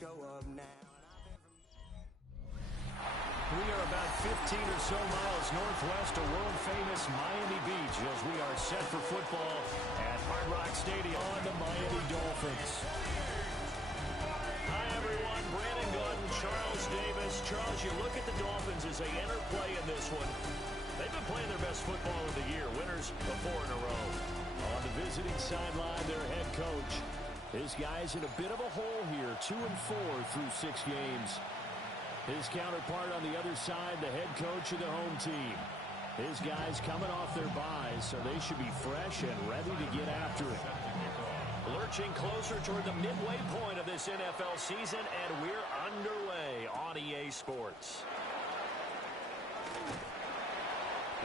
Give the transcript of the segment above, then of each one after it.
show up now. We are about 15 or so miles northwest of world-famous Miami Beach as we are set for football at Hard Rock Stadium on the Miami Dolphins. Hi, everyone. Brandon Gordon, Charles Davis. Charles, you look at the Dolphins as they enter play in this one. They've been playing their best football of the year, winners of 4 in a row. On the visiting sideline, their head coach. His guy's in a bit of a hole here, 2-4 through 6 games. His counterpart on the other side, the head coach of the home team. His guys coming off their byes, so they should be fresh and ready to get after it. Lurching closer toward the midway point of this NFL season, and we're underway on EA Sports.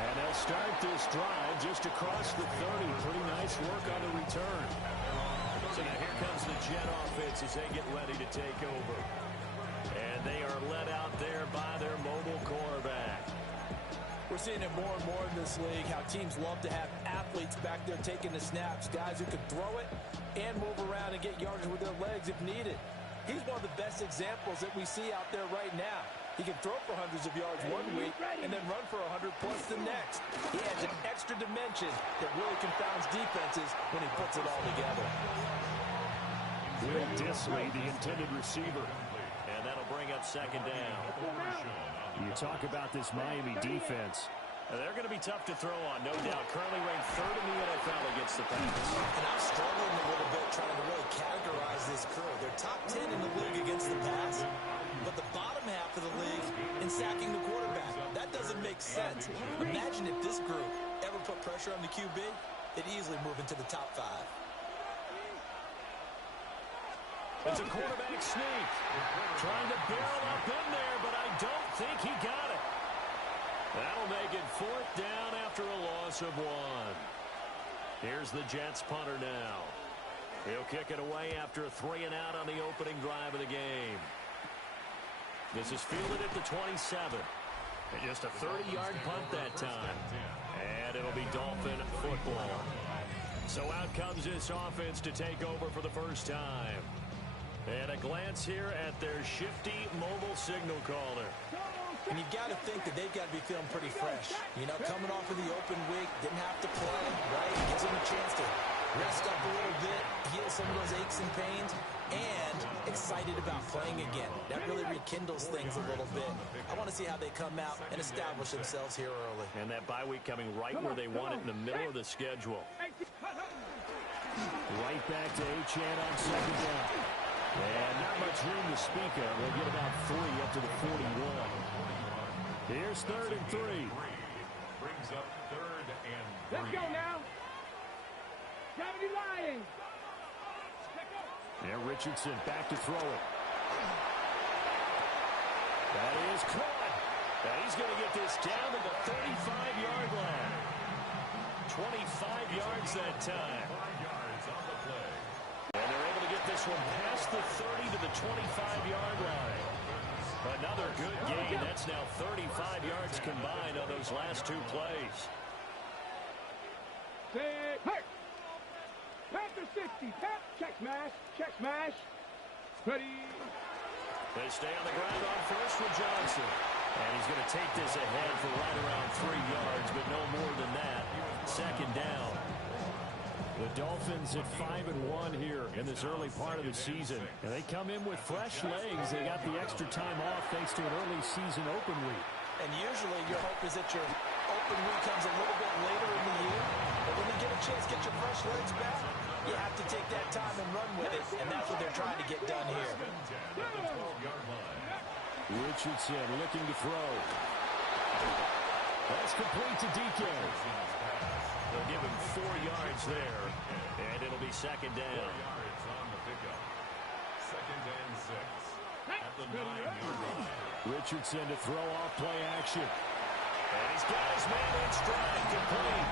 And they'll start this drive just across the 30. Pretty nice work on the return. So now here comes the Jet offense as they get ready to take over. And they are led out there by their mobile quarterback. We're seeing it more and more in this league, how teams love to have athletes back there taking the snaps, guys who can throw it and move around and get yardage with their legs if needed. He's one of the best examples that we see out there right now. He can throw for hundreds of yards one week and then run for 100-plus the next. He adds an extra dimension that really confounds defenses when he puts it all together. Will Disley, the intended receiver. And that'll bring up second down. You talk about this Miami defense. They're going to be tough to throw on, no doubt. Currently ranked 3rd in the NFL against the pass. And I'm struggling a little bit trying to really categorize this crew. They're top 10 in the league against the pass, but the bottom half of the league in sacking the quarterback. That doesn't make sense. Imagine if this group ever put pressure on the QB, they'd easily move into the top 5. It's a quarterback sneak. Trying to barrel up in there, but I don't think he got it. That'll make it 4th down after a loss of 1. Here's the Jets punter now. He'll kick it away after a 3-and-out on the opening drive of the game. This is fielded at the 27. And just a 30-yard punt that time. And it'll be Dolphin football. So out comes this offense to take over for the first time. And a glance here at their shifty mobile signal caller. And you've got to think that they've got to be feeling pretty fresh. You know, coming off of the open week, didn't have to play, right? Gives them a chance to rest up a little bit, heal some of those aches and pains, and excited about playing again. That really rekindles things a little bit. I want to see how they come out and establish themselves here early. And that bye week coming right where they want it in the middle of the schedule. Right back to Achane on second down. And not much room to speak of. They'll get about 3 up to the 41. Here's 3rd and 3. Brings up 3rd and 3. Let's go now. Gravity lying. There, Richardson back to throw it. That is caught. And he's going to get this down to the 35-yard line. 25 yards that time. 5 yards on the play. And they're able to get this one past the 30 to the 25-yard line. Another good gain. That's now 35 yards combined on those last 2 plays. Say, hey! Panther 60. Check smash. Check smash. Ready. They stay on the ground on first with Johnson. And he's going to take this ahead for right around 3 yards, but no more than that. Second down. The Dolphins at 5-1 here in this early part of the season. And they come in with fresh legs. They got the extra time off thanks to an early season open week. And usually your hope is that your open week comes a little bit later in the year. But when you get a chance to get your fresh legs back, you have to take that time and run with it. And that's what they're trying to get done here. Richardson looking to throw. That's complete to DK. They'll give him 4 yards there, and it'll be second down. 4 yards on the pickup. 2nd and 6 at the 9-yard line. Richardson to throw off play action. And he's got his man in stride, complete.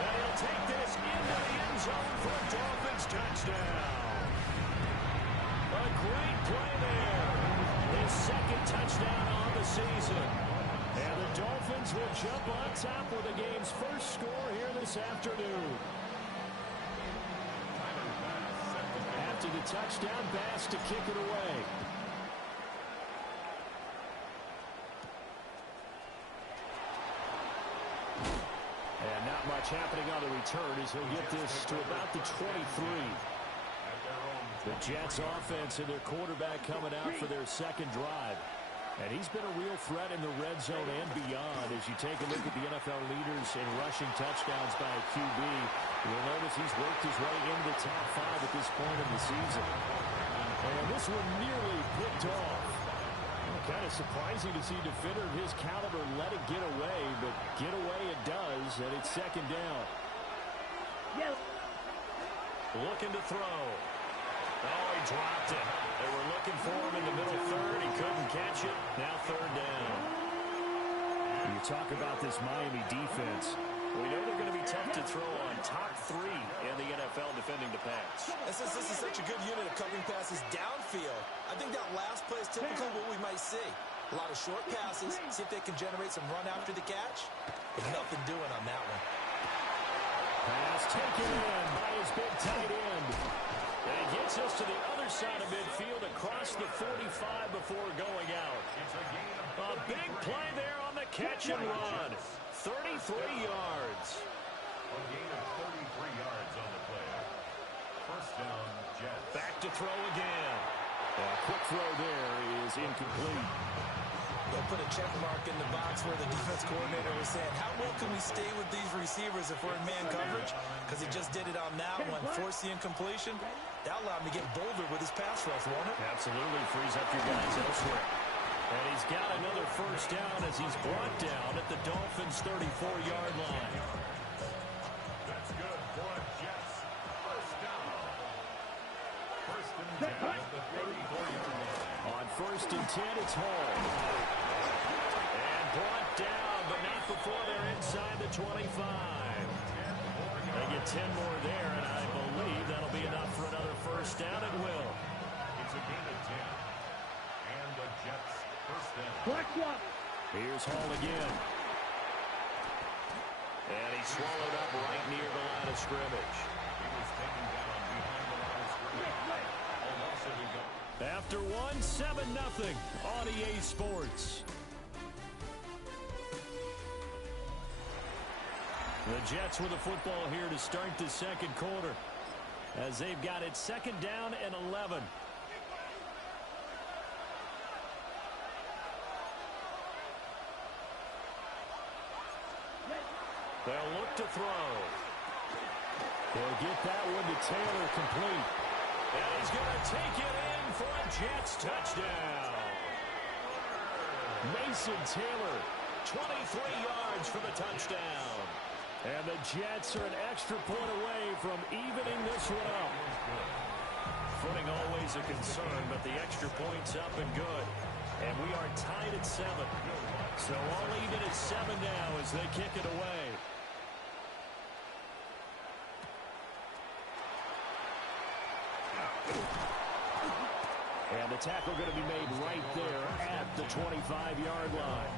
And he'll take this into the end zone for a Dolphins touchdown. A great play there. His 2nd touchdown on the season. And the Dolphins will jump on top with the game's first score here this afternoon. After the touchdown pass to kick it away. And not much happening on the return as he'll get this to about the 23. The Jets offense and their quarterback coming out for their second drive. And he's been a real threat in the red zone and beyond. As you take a look at the NFL leaders in rushing touchdowns by a QB, you'll notice he's worked his way into the top 5 at this point in the season. And this one nearly picked off. Kind of surprising to see a defender of his caliber let it get away, but get away it does, and it's second down. Yes. Looking to throw. Oh, he dropped it. They were looking for him in the middle third. He couldn't catch it. Now third down. You talk about this Miami defense. We know they're going to be tough to throw on. Top 3 in the NFL defending the pass. And since this is such a good unit of covering passes downfield, I think that last play is typically what we might see. A lot of short passes, see if they can generate some run after the catch. But nothing doing on that one. Pass taken in by his big tight end. And he gets us to the other side of midfield across the 45 before going out. A big play there on the catch and run. 33 yards. A gain of 33 yards on the play. First down, Jets. Back to throw again. A quick throw there is incomplete. They'll put a check mark in the box where the defense coordinator was saying, how well can we stay with these receivers if we're in man coverage? Because he just did it on that one, forced the incompletion. That allowed him to get bolder with his pass rush, won't it? Absolutely frees up your guys elsewhere. And he's got another first down as he's brought down at the Dolphins' 34-yard line. That's good for Jets. First down. First and 10 at the 34-yard line. On first and 10, it's Hall. And brought down, but not before they're inside the 25. They get 10 more there, and I believe that'll be enough for another first down. It will. It's a gain of 10. And the Jets first down. Here's Hall again. And he swallowed up right near the line of scrimmage. He was taken down behind the line of scrimmage. And also we go. After one, 7-0 on EA Sports. The Jets with the football here to start the second quarter as they've got it second down and 11. They'll look to throw. They'll get that one to Taylor complete. And he's going to take it in for a Jets touchdown. Mason Taylor, 23 yards for the touchdown. And the Jets are an extra point away from evening this one up. Footing always a concern, but the extra point's up and good. And we are tied at 7. So all even at 7 now as they kick it away. And the tackle going to be made right there at the 25-yard line.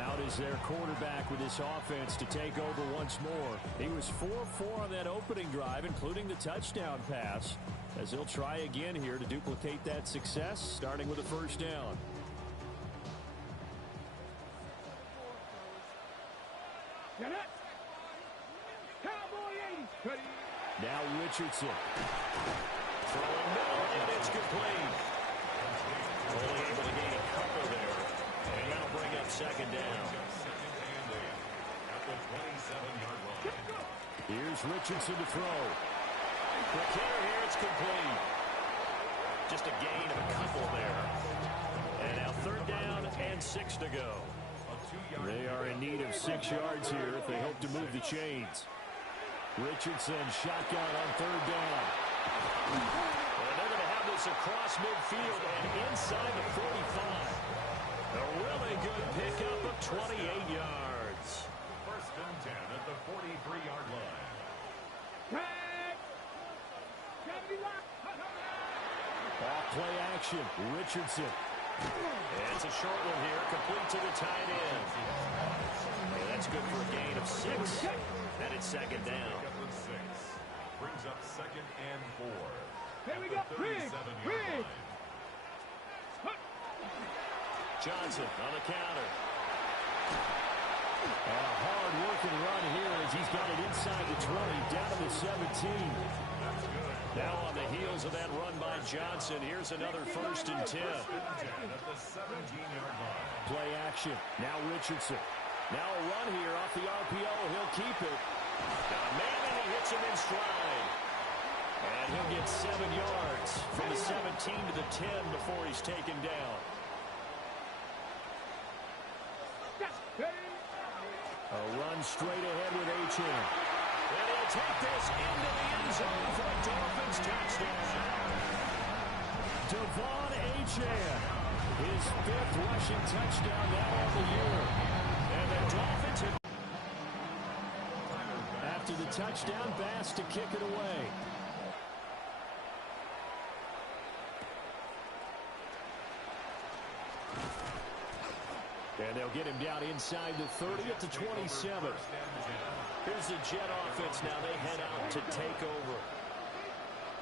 Out is their quarterback with this offense to take over once more. He was 4-4 on that opening drive, including the touchdown pass, as he'll try again here to duplicate that success, starting with a first down. Now Richardson. Throwing middle, and it's complete. Only able to gain a couple there. And that'll bring up second down. At the 27-yard line. Here's Richardson to throw. The carry here, it's complete. Just a gain of a couple there. And now third down and 6 to go. They are in need of 6 yards here if they hope to move the chains. Richardson shotgun on third down. And they're going to have this across midfield and inside the 45. A really good pickup of 28 yards. First and 10 at the 43-yard line. Off play action. Richardson. And it's a short one here, complete to the tight end. And that's good for a gain of 6. And it's second down. Brings up second and 4. Here we go. Rig. Johnson on the counter. And a hard-working run here as he's got it inside the 20, down to the 17. Now on the heels of that run by Johnson, here's another 1st and 10. Play action. Now Richardson. Now a run here off the RPO. He'll keep it. Now Manning, he hits him in stride. And he'll get 7 yards from the 17 to the 10 before he's taken down. A run straight ahead with Achane. And he'll take this into the end zone for a Dolphins touchdown. Devon Achane, his 5th rushing touchdown now on the year. And the Dolphins have... After the touchdown, Bass to kick it away. And they'll get him down inside the 30 at the 27. Here's the Jet offense now. They head out to take over.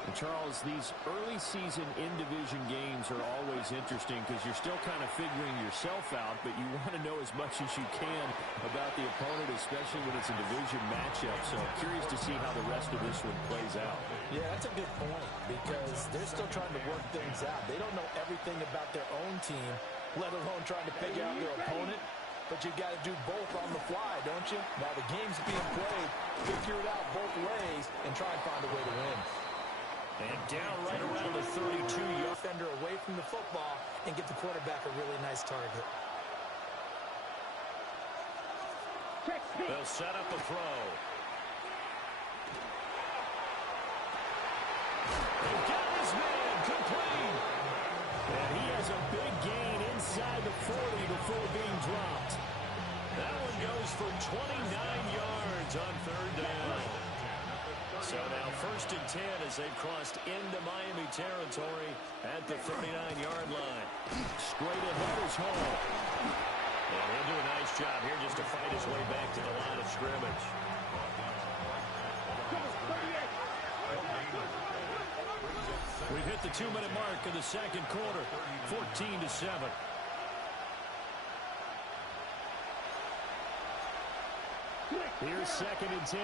And Charles, these early season in-division games are always interesting because you're still kind of figuring yourself out, but you want to know as much as you can about the opponent, especially when it's a division matchup. So curious to see how the rest of this one plays out. Yeah, that's a good point because they're still trying to work things out. They don't know everything about their own team, let alone trying to figure out their opponent. But you got to do both on the fly, don't you? Now the game's being played, figure it out both ways, and try and find a way to win. And down right around the 32-yard defender away from the football and get the quarterback a really nice target. They'll set up a throw. They've got his man complete. And he has a big gain inside the 40 before being dropped. That one goes for 29 yards on 3rd down. So now 1st and 10 as they've crossed into Miami territory at the 39-yard line. Straight ahead is Hall. And he'll do a nice job here just to fight his way back to the line of scrimmage. We've hit the 2-minute mark of the 2nd quarter, 14-7. Here's 2nd and 10.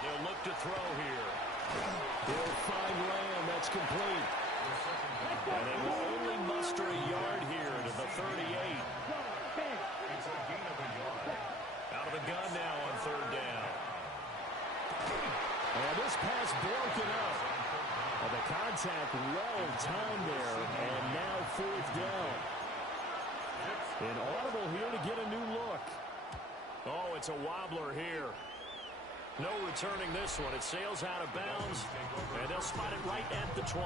They'll look to throw here. They'll find Lamb. That's complete. And they will only muster a yard here to the 38. Out of the gun now on 3rd down. And this pass broken up. And the contact well timed there. And now 4th down. An audible here to get a new look. Oh, it's a wobbler here. No returning this one. It sails out of bounds, and they'll spot it right at the 20.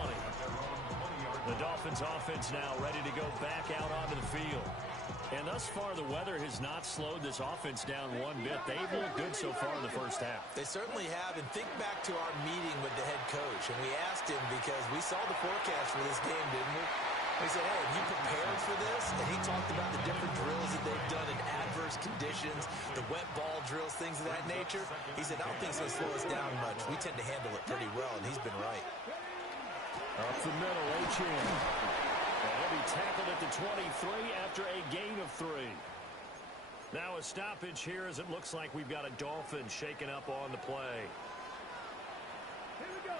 The Dolphins offense now ready to go back out onto the field. And thus far, the weather has not slowed this offense down one bit. They've looked good so far in the 1st half. They certainly have, and think back to our meeting with the head coach, and we asked him because we saw the forecast for this game, didn't we? We said, hey, have you prepared for this? And he talked about the different drills that they've done in adverse conditions, the wet ball drills, things of that nature. He said, I don't think it's going to slow us down much. We tend to handle it pretty well, and he's been right. Up the middle, Achane. And he'll be tackled at the 23 after a gain of 3. Now a stoppage here as it looks like we've got a Dolphin shaking up on the play. Here we go.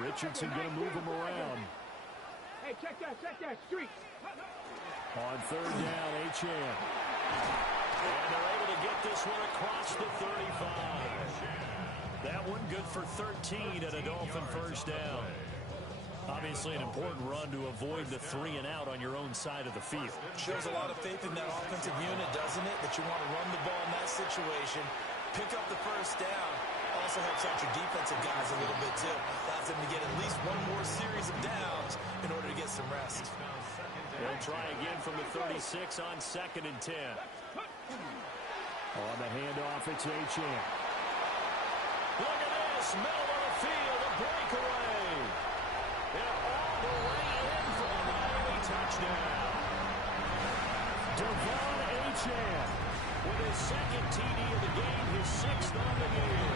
Richardson going to move him around. Hey, check that street. On 3rd down, Achane. And they're able to get this one across the 35. That one good for 13 at a Dolphin 1st down. Obviously an important run to avoid the 3 and out on your own side of the field. Shows a lot of faith in that offensive unit, doesn't it? That you want to run the ball in that situation, pick up the 1st down. Also helps out your defensive guys a little bit too. Allows them to get at least one more series of downs in order to get some rest. They'll try again from the 36 on 2nd and 10. On the handoff, it's Achane. Look at this, middle of the field, a breakaway. And all the way in for the Miami touchdown. Devon Achane with his second TD of the game, his sixth on the year.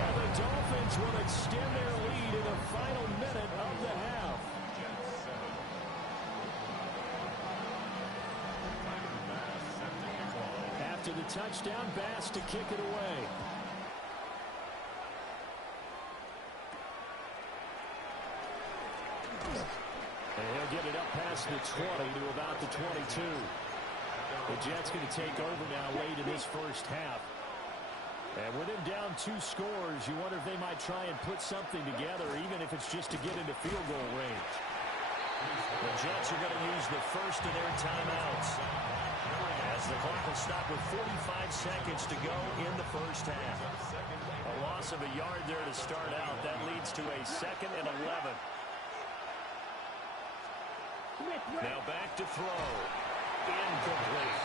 And the Dolphins will extend their lead in the final minute of the half. After the touchdown, Bass to kick it away. And he'll get it up past the 20 to about the 22. The Jets going to take over now late in this first half. And with him down 2 scores, you wonder if they might try and put something together, even if it's just to get into field goal range. The Jets are going to use the first of their timeouts, as the clock will stop with 45 seconds to go in the first half. A loss of a yard there to start out. That leads to a 2nd and 11. Now back to throw. Incomplete.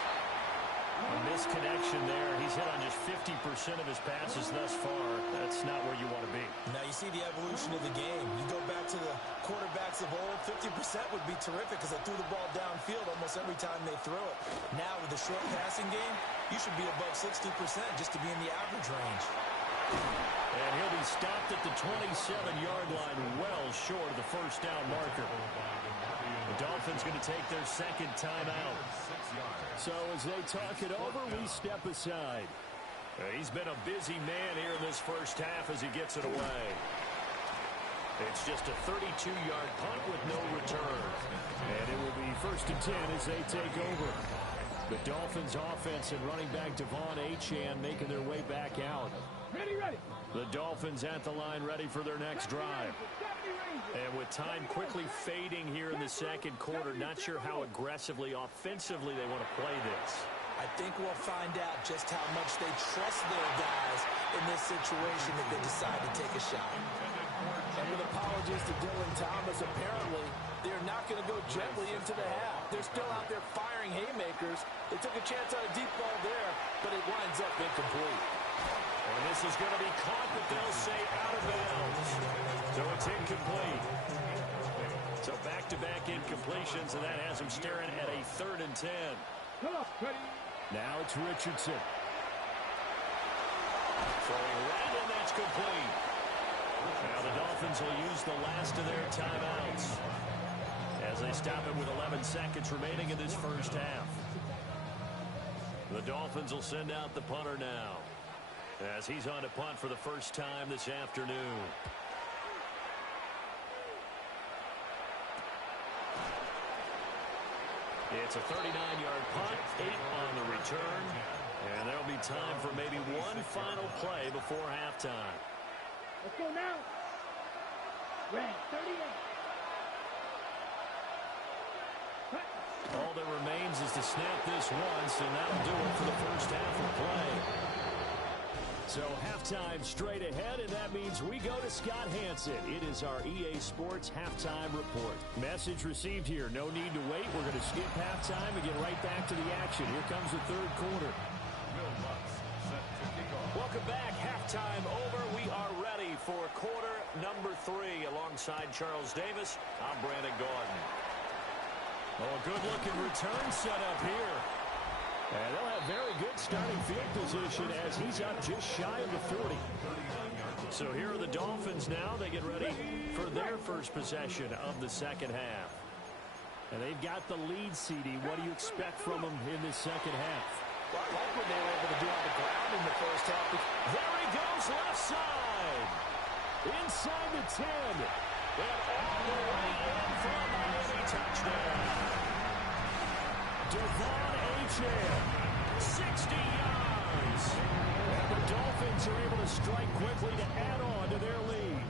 A misconnection there. He's hit on just 50% of his passes thus far. That's not where you want to be. Now you see the evolution of the game. You go back to the quarterbacks of old, 50% would be terrific because they threw the ball downfield almost every time they throw it. Now with the short passing game, you should be above 60% just to be in the average range. And he'll be stopped at the 27-yard line, well short of the first down marker. The Dolphins going to take their second timeout. So as they talk it over, we step aside. He's been a busy man here in this first half as he gets it away. It's just a 32-yard punt with no return. And it will be 1st and 10 as they take over. The Dolphins offense and running back Devon Achane making their way back out. Ready. The Dolphins at the line ready for their next drive. And with time quickly fading here in the second quarter, not sure how aggressively, offensively they want to play this. I think we'll find out just how much they trust their guys in this situation if they decide to take a shot. And with apologies to Dylan Thomas, apparently they're not going to go gently into the half. They're still out there firing haymakers. They took a chance on a deep ball there, but it winds up incomplete. And this is going to be caught, but they'll say out of bounds. So it's incomplete. So back-to-back incompletions, and that has him staring at a 3rd and 10. Now it's Richardson. Throwing right in, that's complete. Now the Dolphins will use the last of their timeouts as they stop it with 11 seconds remaining in this first half. The Dolphins will send out the punter now, as he's on to punt for the first time this afternoon. It's a 39-yard punt, 8 on the return, and there'll be time for maybe one final play before halftime. Let's go now. Red, 38. All that remains is to snap this once, and that'll do it for the first half of play. So halftime straight ahead, and that means we go to Scott Hansen. It is our EA Sports Halftime Report. Message received here. No need to wait. We're going to skip halftime and get right back to the action. Here comes the third quarter. Welcome back. Halftime over. We are ready for quarter number 3. Alongside Charles Davis, I'm Brandon Gordon. Oh, a good-looking return set up here. And they'll have very good starting field position as he's up just shy of the 40. So here are the Dolphins now. They get ready for their first possession of the second half. And they've got the lead, CD. What do you expect from them in this second half? Well, I like what they were able to do on the ground in the first half. There he goes, left side. Inside the 10. And all the way in for a Miami touchdown. Devon Achane, 60 yards. And the Dolphins are able to strike quickly to add on to their lead.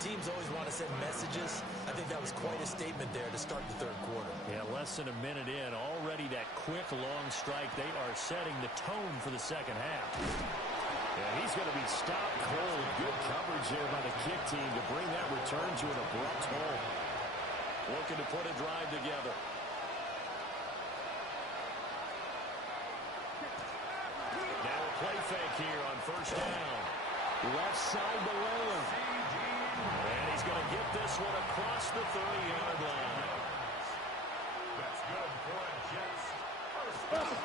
Teams always want to send messages. I think that was quite a statement there to start the third quarter. Yeah, less than a minute in. Already that quick, long strike. They are setting the tone for the second half. Yeah, he's going to be stopped cold. Good coverage there by the kick team to bring that return to an abrupt halt. Looking to put a drive together. Now a play fake here on first down. Left side to Lamb. And he's going to get this one across the 30-yard line.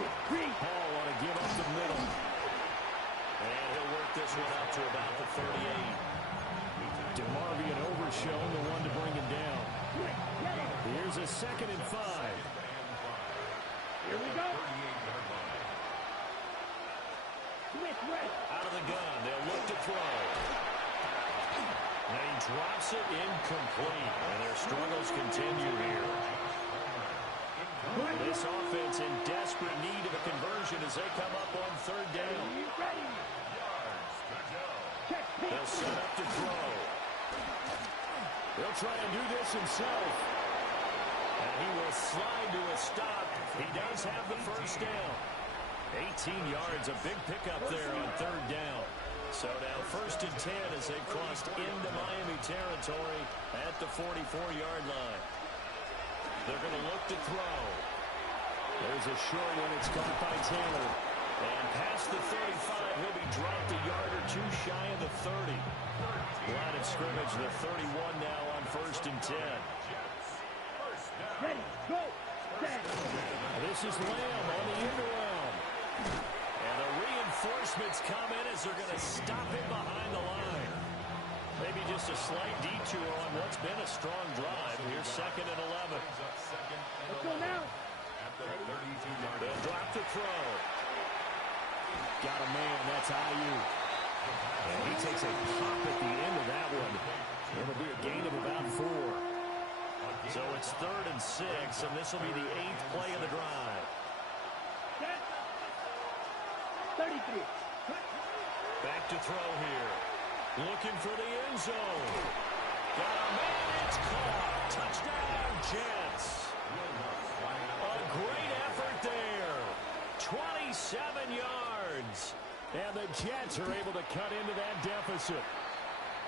Hall want to give up the middle. And he'll work this one out to about the 38. DeMarvion overshown, the one to bring him down. Here's a 2nd and 5. Here we go. Out of the gun, they'll look to throw. And he drops it incomplete. And their struggles continue here. This offense in desperate need of a conversion as they come up on 3rd down. They'll set up to throw. He'll try and do this himself. And he will slide to a stop. He does have the 1st down. 18 yards, a big pickup there on 3rd down. So now 1st and 10 as they've crossed into Miami territory at the 44-yard line. They're going to look to throw. There's a short one. It's caught by Taylor. And past the 35, he'll be dropped a yard or two shy of the 30. Line of scrimmage, the 31 now on 1st and 10. Ready, go, set. This is Lamb on the end around. And the reinforcements come in as they're going to stop him behind the line. Maybe just a slight detour on what's been a strong drive. Here's 2nd and 11. Let's go now. They'll drop the throw. Got a man, that's IU. And he takes a pop at the end of that one. It'll be a gain of about 4. So it's 3rd and 6, and this will be the 8th play of the drive. 33. Back to throw here. Looking for the end zone. Got a man, it's caught. Touchdown, Jets. A great effort there. 27 yards. And the Jets are able to cut into that deficit.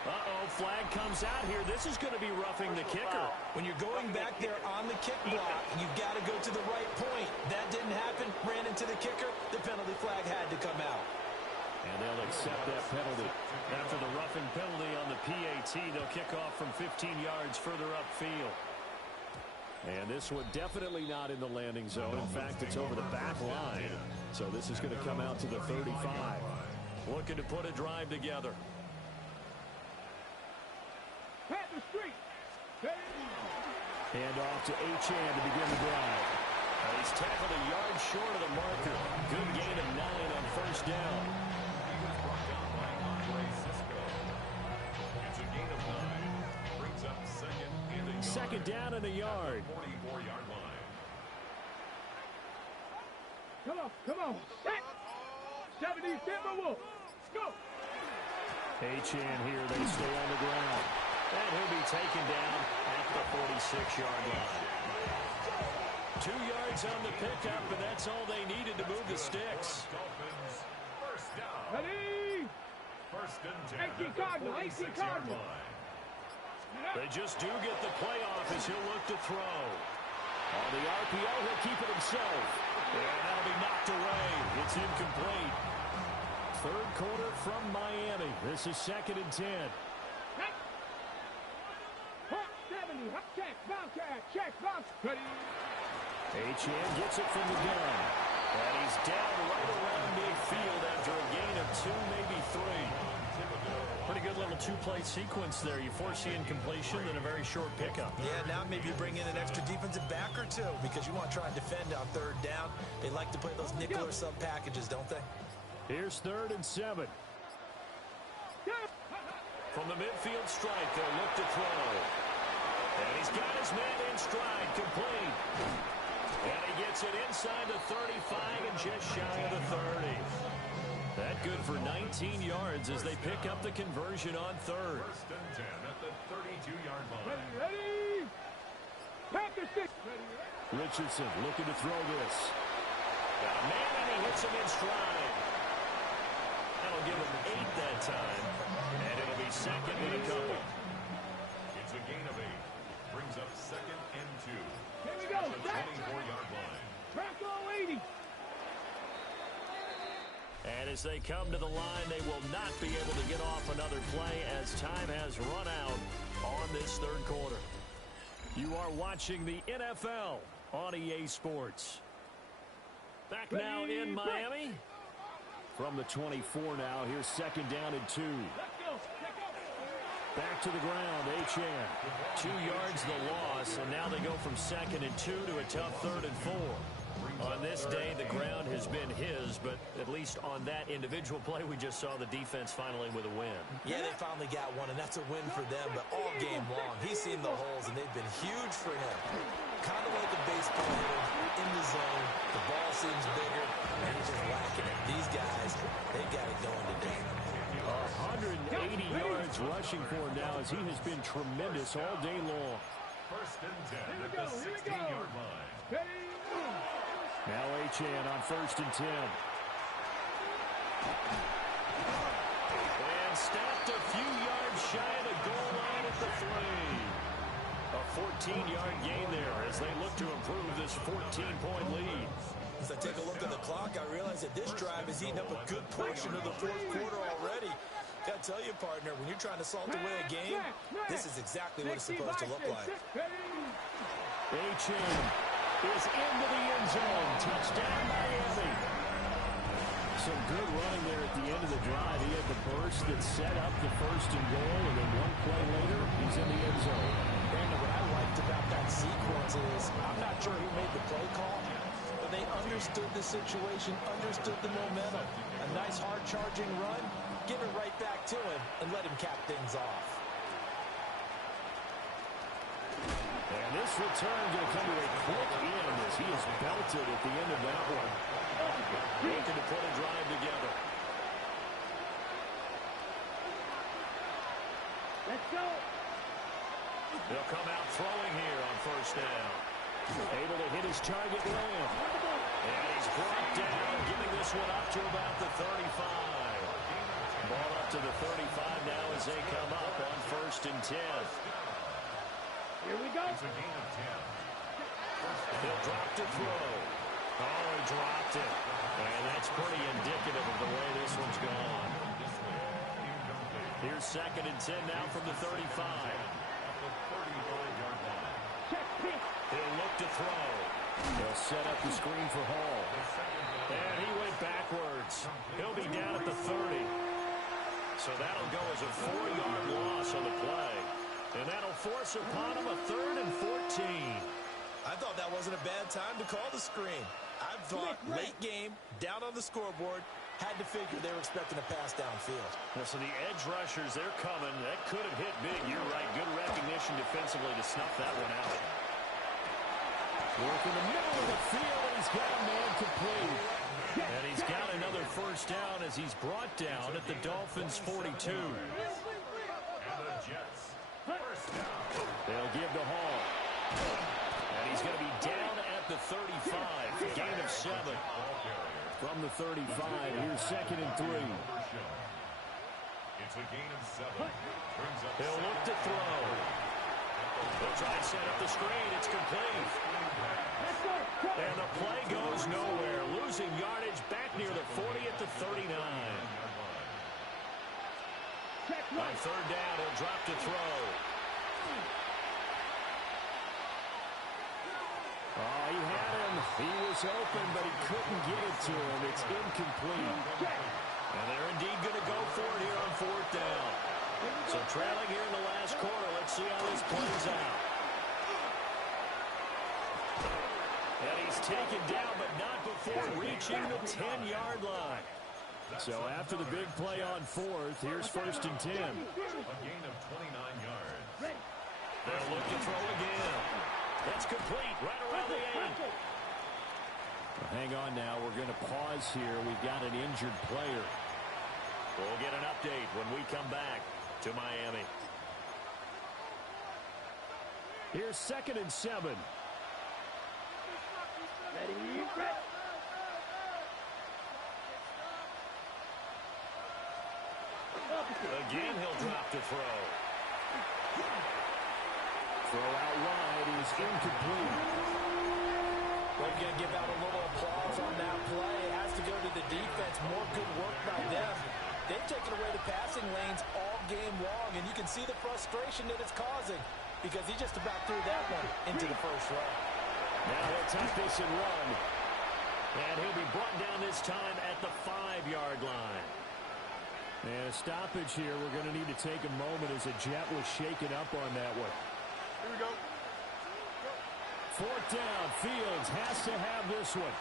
Uh-oh, flag comes out here. This is going to be roughing the kicker. When you're going back there on the kick block, you've got to go to the right point. That didn't happen. Ran into the kicker. The penalty flag had to come out. And they'll accept that penalty. After the roughing penalty on the PAT, they'll kick off from 15 yards further upfield. And this one definitely not in the landing zone. In fact, it's over the back line. So this is going to come out to the 35. Looking to put a drive together. Panther Street. Hand off to Achane to begin the drive. He's tackled a yard short of the marker. Good gain of 9 on 1st down. It's a gain of 9. Brings up 2nd down and a yard. 44-yard line. Come on. Set. 70 Timberwolves. Go. Achane here. They stay on the ground. And he'll be taken down at the 46-yard line. 2 yards on the pickup, and that's all they needed to move the sticks. Dolphins, 1st down. Ready. 1st and 10. 18 Cardinal. 18 Cardinal. They just do get the playoff as he'll look to throw. On the RPO, he'll keep it himself. And that'll be knocked away. It's incomplete. 3rd quarter from Miami. This is 2nd and 10. Check, Bobcat, check, Bob. Ready. Achane gets it from the gun. And he's down right around midfield after a gain of 2, maybe 3. Pretty good little 2-play sequence there. You force the incompletion and a very short pickup. Yeah, now maybe you bring in an extra defensive back or two because you want to try and defend on 3rd down. They like to play those nickel or sub packages, don't they? Here's 3rd and 7. From the midfield strike, they'll look to throw. And he's got his man in stride, complete. And he gets it inside the 35 and just shy of the 30. That good for 19 yards as they pick up the conversion on 3rd. 1st and 10 at the 32-yard line. Ready. Panther Street. Richardson looking to throw this. Got a man and he hits him in stride. That'll give him 8 that time. And it'll be 2nd and a couple. It's a gain of 8. Brings up 2nd and 2. Here we go. At the 24-yard line. Franco 80. And as they come to the line, they will not be able to get off another play as time has run out on this 3rd quarter. You are watching the NFL on EA Sports. Back now in Miami. From the 24 now, here's second down and 2. Back to the ground, Achane. 2 yards the loss, and now they go from second and 2 to a tough third and 4. On this day, the ground has been his, but at least on that individual play, we just saw the defense finally with a win. Yeah, they finally got one, and that's a win for them, but all game long, he's seen the holes, and they've been huge for him. Kind of like a baseball hitter in the zone. The ball seems bigger, and he's just whacking it. These guys, they got it going today. 180 yards rushing for him now as he has been tremendous all day long. First and 10 at the 16-yard line. Now Achane on first and 10. And stopped a few yards shy of the goal line at the 3. A 14-yard gain there as they look to improve this 14-point lead. As I take a look at the clock, I realize that this drive has eaten up a good portion of the fourth quarter already. Got to tell you, partner, when you're trying to salt away a game, this is exactly what it's supposed to look like. Achane is into the end zone. Touchdown, Miami. Some good running there at the end of the drive. He had the burst that set up the first and goal, and then one play later, he's in the end zone. And what I liked about that sequence is, I'm not sure who made the play call, but they understood the situation, understood the momentum. A nice hard-charging run, give it right back to him, and let him cap things off. And this return going to come to a quick end as he is belted at the end of that one. Looking to put a drive together. Let's go. They'll come out throwing here on first down. Able to hit his target Lamb. And he's brought down, giving this one up to about the 35. Ball up to the 35 now as they come up on first and 10. Here we go. It's a gain of 10. He'll drop to throw. Oh, he dropped it. And that's pretty indicative of the way this one's gone. Here's second and 10 now from the 35. He'll look to throw. They'll set up the screen for Hall. And he went backwards. He'll be down at the 30. So that'll go as a 4-yard loss on the play. And that'll force upon him a third and 14. I thought that wasn't a bad time to call the screen. I thought late game, down on the scoreboard, had to figure they were expecting a pass downfield. So the edge rushers, they're coming. That could have hit big. You're right. Good recognition defensively to snuff that one out. Work in the middle of the field, and he's got a man complete. And he's got another first down as he's brought down at the Dolphins' 42. And the Jets. First down. They'll give to Hall. And he's going to be down at the 35. Gain of 7. From the 35, here's second and 3. It's a gain of 7. He'll look to throw. They'll try and set up the screen. It's complete. And the play goes nowhere. Losing yardage back near the 40 at the 39. On third down, he'll drop to throw. Oh, he had him. He was open, but he couldn't get it to him. It's incomplete. And they're indeed going to go for it here on fourth down. So trailing here in the last quarter. Let's see how this plays out. And he's taken down, but not before reaching the 10-yard line. So after the big play on fourth, here's first and 10. A gain of 29 yards. They'll look to throw again. That's complete right around the 8. Hang on now. We're going to pause here. We've got an injured player. We'll get an update when we come back to Miami. Here's second and 7. Ready, set. Again, he'll drop to throw. Throw out wide is incomplete. We're going to give out a little applause on that play. It has to go to the defense. More good work by them. They've taken away the passing lanes all game long, and you can see the frustration that it's causing because he just about threw that one into the first row. Now he'll tuck this and run. And he'll be brought down this time at the 5-yard line. And a stoppage here. We're going to need to take a moment as a Jet was shaken up on that one. Here we go. 4th down. Fields has to have this one.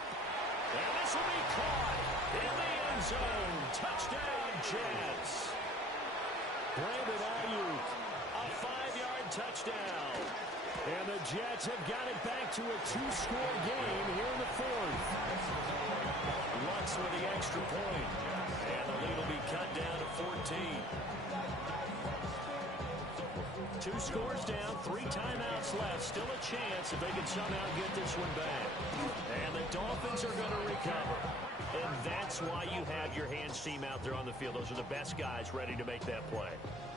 And this will be caught in the end zone. Touchdown, Jets. Brandon Ayuk. A 5-yard touchdown. And the Jets have got it back to a 2-score game here in the 4th. Lutz with the extra point. And the lead will be cut down to 14. 2 scores down, 3 timeouts left. Still a chance if they can somehow get this one back. And the Dolphins are going to recover. And that's why you have your hands team out there on the field. Those are the best guys ready to make that play.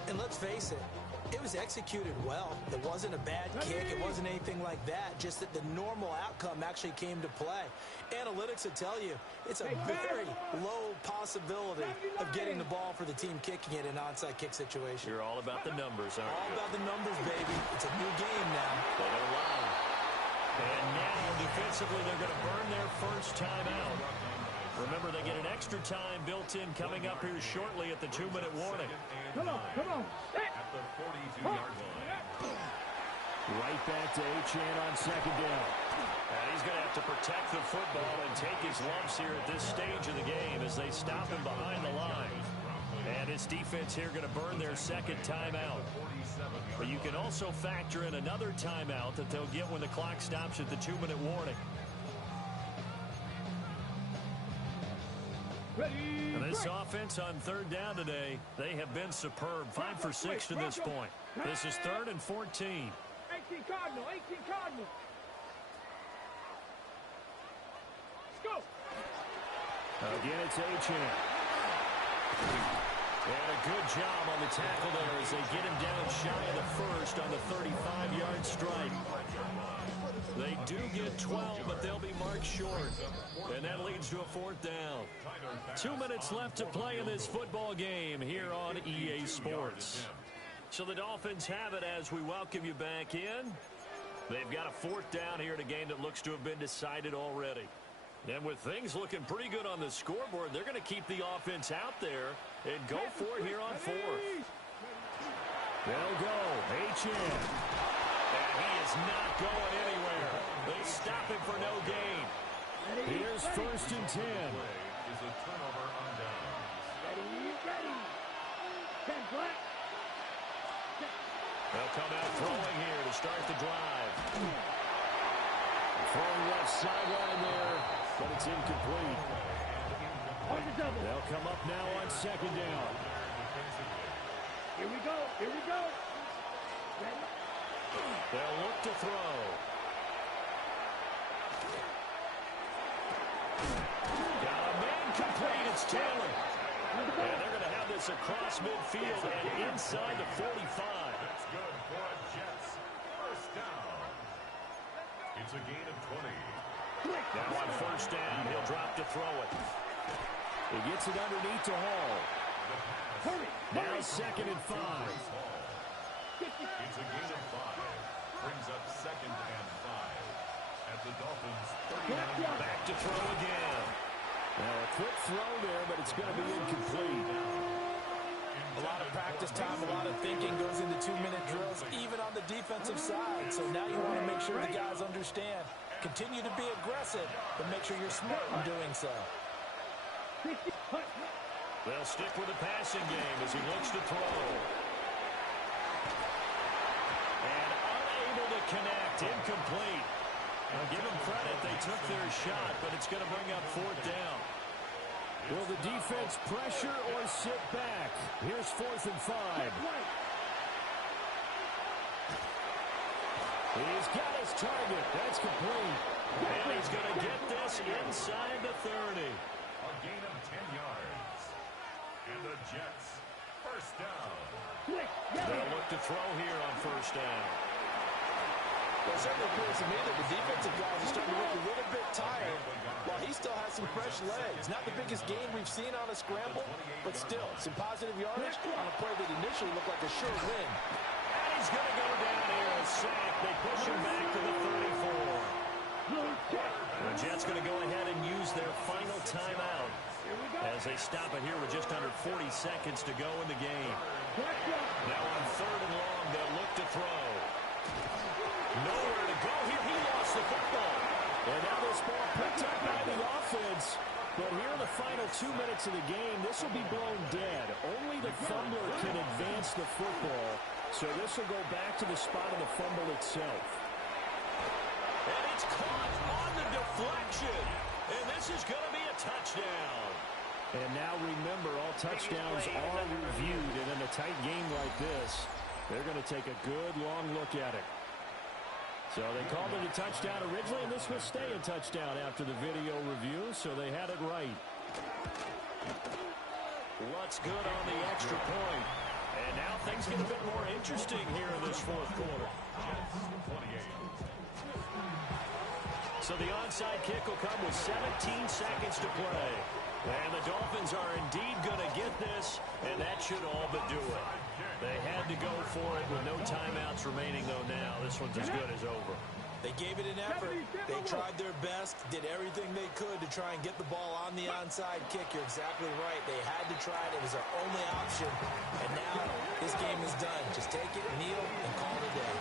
And let's face it, it was executed well. It wasn't a bad kick. It wasn't anything like that. Just that the normal outcome actually came to play. Analytics will tell you it's a very low possibility of getting the ball for the team kicking it in an onside kick situation. You're all about the numbers, aren't you? All about the numbers, baby. It's a new game now. They don't lie. And now, defensively, they're going to burn their first timeout. Remember, they get an extra time built in coming up here shortly at the 2-minute warning. Come on. At the 42-yard line. Right back to Achane on 2nd down. And he's going to have to protect the football and take his lumps here at this stage of the game as they stop him behind the line. And his defense here going to burn their 2nd timeout. But you can also factor in another timeout that they'll get when the clock stops at the 2-minute warning. And this offense on 3rd down today, they have been superb. 5 for 6 to this point. This is 3rd and 14. 18 Cardinal. Let's go. Again, it's Achane. And a good job on the tackle there as they get him down shy of the first on the 35-yard strike. They do get 12, but they'll be marked short. And that leads to a 4th down. 2 minutes left to play in this football game here on EA Sports. So the Dolphins have it as we welcome you back in. They've got a 4th down here in a game that looks to have been decided already. And with things looking pretty good on the scoreboard, they're going to keep the offense out there and go for it here on 4th. They'll go. Achane. And he is not going anywhere. They stop him for no gain. Here's 1st and 10. Is a turnover on downs. Ready. 10 flat. They'll come out throwing here to start the drive. Throwing left sideline there, but it's incomplete. On the double. They'll come up now on 2nd down. Here we go. Ready. They'll look to throw. Got a man complete. It's Taylor. And they're going to have this across midfield and inside the 45. That's good for a Jets. 1st down. It's a gain of 20. Now on 1st down, he'll drop to throw it. He gets it underneath to Hall. Hurry. Now 2nd and 5. It's a gain of 5. Brings up 2nd and 5. At the Dolphins' 39. Back to throw again. Now a quick throw there, but it's going to be incomplete. A lot of practice time, a lot of thinking goes into 2-minute drills, even on the defensive side. So now you want to make sure the guys understand. Continue to be aggressive, but make sure you're smart in doing so. They'll stick with the passing game as he looks to throw. And unable to connect, incomplete. Now give them credit, they took their shot, but it's going to bring up 4th down. Will the defense pressure or sit back? Here's 4th and 5. He's got his target. That's complete. And he's going to get this inside the 30. A gain of 10 yards. And the Jets, 1st down. They'll look to throw here on 1st down. Well, it certainly appears to me that the defensive guys are starting to look a little bit tired while he still has some fresh legs. Not the biggest gain we've seen on a scramble, but still, some positive yardage on a play that initially looked like a sure win. And he's going to go down here, a sack. They push him back to the 34. The Jets going to go ahead and use their final timeout as they stop it here with just under 40 seconds to go in the game. Now on 3rd and long, they'll look to throw. Nowhere to go here. He lost the football. And now this ball picked up by the offense. But here in the final 2 minutes of the game, this will be blown dead. Only the fumbler can advance the football. So this will go back to the spot of the fumble itself. And it's caught on the deflection. And this is going to be a touchdown. And now remember, all touchdowns are reviewed. And in a tight game like this, they're going to take a good long look at it. So they called it a touchdown originally, and this will stay a touchdown after the video review, so they had it right. What's good on the extra point? And now things get a bit more interesting here in this 4th quarter. So the onside kick will come with 17 seconds to play. And the Dolphins are indeed going to get this, and that should all but do it. They had to go for it with no timeouts remaining, though now this one's as good as over. They gave it an effort. They tried their best, did everything they could to try and get the ball on the onside kick. You're exactly right. They had to try it. It was their only option. And now this game is done. Just take it, kneel, and call it a day.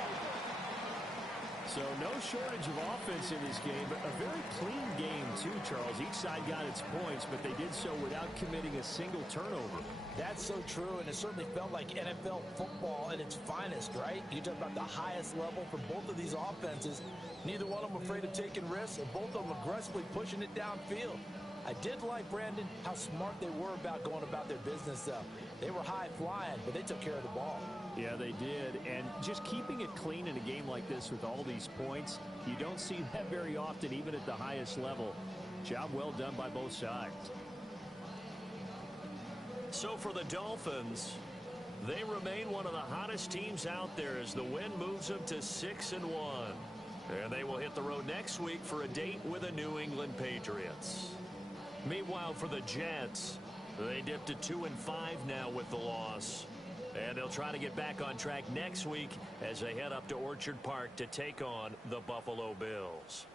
So no shortage of offense in this game, but a very clean game too, Charles. Each side got its points, but they did so without committing a single turnover. That's so true, and it certainly felt like NFL football at its finest, right? You talk about the highest level for both of these offenses. Neither one of them afraid of taking risks, and both of them aggressively pushing it downfield. I did like, Brandon, how smart they were about going about their business, though. They were high-flying, but they took care of the ball. Yeah, they did. And just keeping it clean in a game like this with all these points, you don't see that very often, even at the highest level. Job well done by both sides. So for the Dolphins, they remain one of the hottest teams out there as the win moves them to 6-1. And they will hit the road next week for a date with the New England Patriots. Meanwhile, for the Jets, they dipped to 2-5 now with the loss. And they'll try to get back on track next week as they head up to Orchard Park to take on the Buffalo Bills.